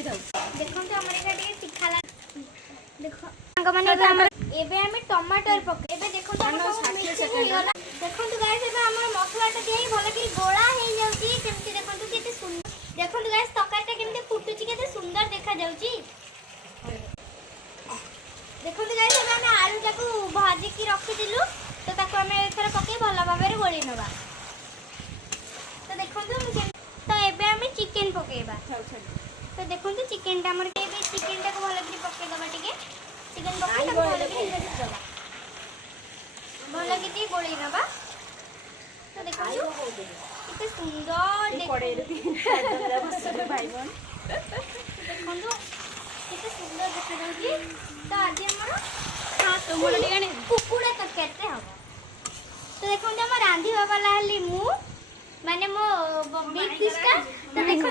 देई थाउ देखो तो हमर एटा टिके तीखा देखो संग माने हमर एबे हमें टमाटर पके एबे देखो तो हमर सब मिक्स हो गला देखो तो गाइस एबे हमर मसलाटा देई भलो कि गोळा हे जाउची केमति देखो तो केते सुंदर देखो तो गाइस तकाटा केमति फुटुची केते सुंदर देखा जाउची देखो तो गाइस एबे हमें आलू जाको भाजी की रखि दिलु तो ताको हमें एथरा पके भलो भाबरे गोळी नबा तो देखो तो एबे हमें चिकन पकेबा तो देखो तो चिकन टा हमर के चिकन टा को भलो कि पके दबा टिके चिकन पके तो भलो कि दबा भलो कि गोळी नबा तो देखो कितने सुंदर देखो पड़े भाई मन देखो तो कितने सुंदर देखा जाउची तो आज हमर हां तो मोला टिकाने कुकुड़ा तो केते हबो तो देखो हम रांधी वाला हली मु माने मो बिग सिस्टर तो देखो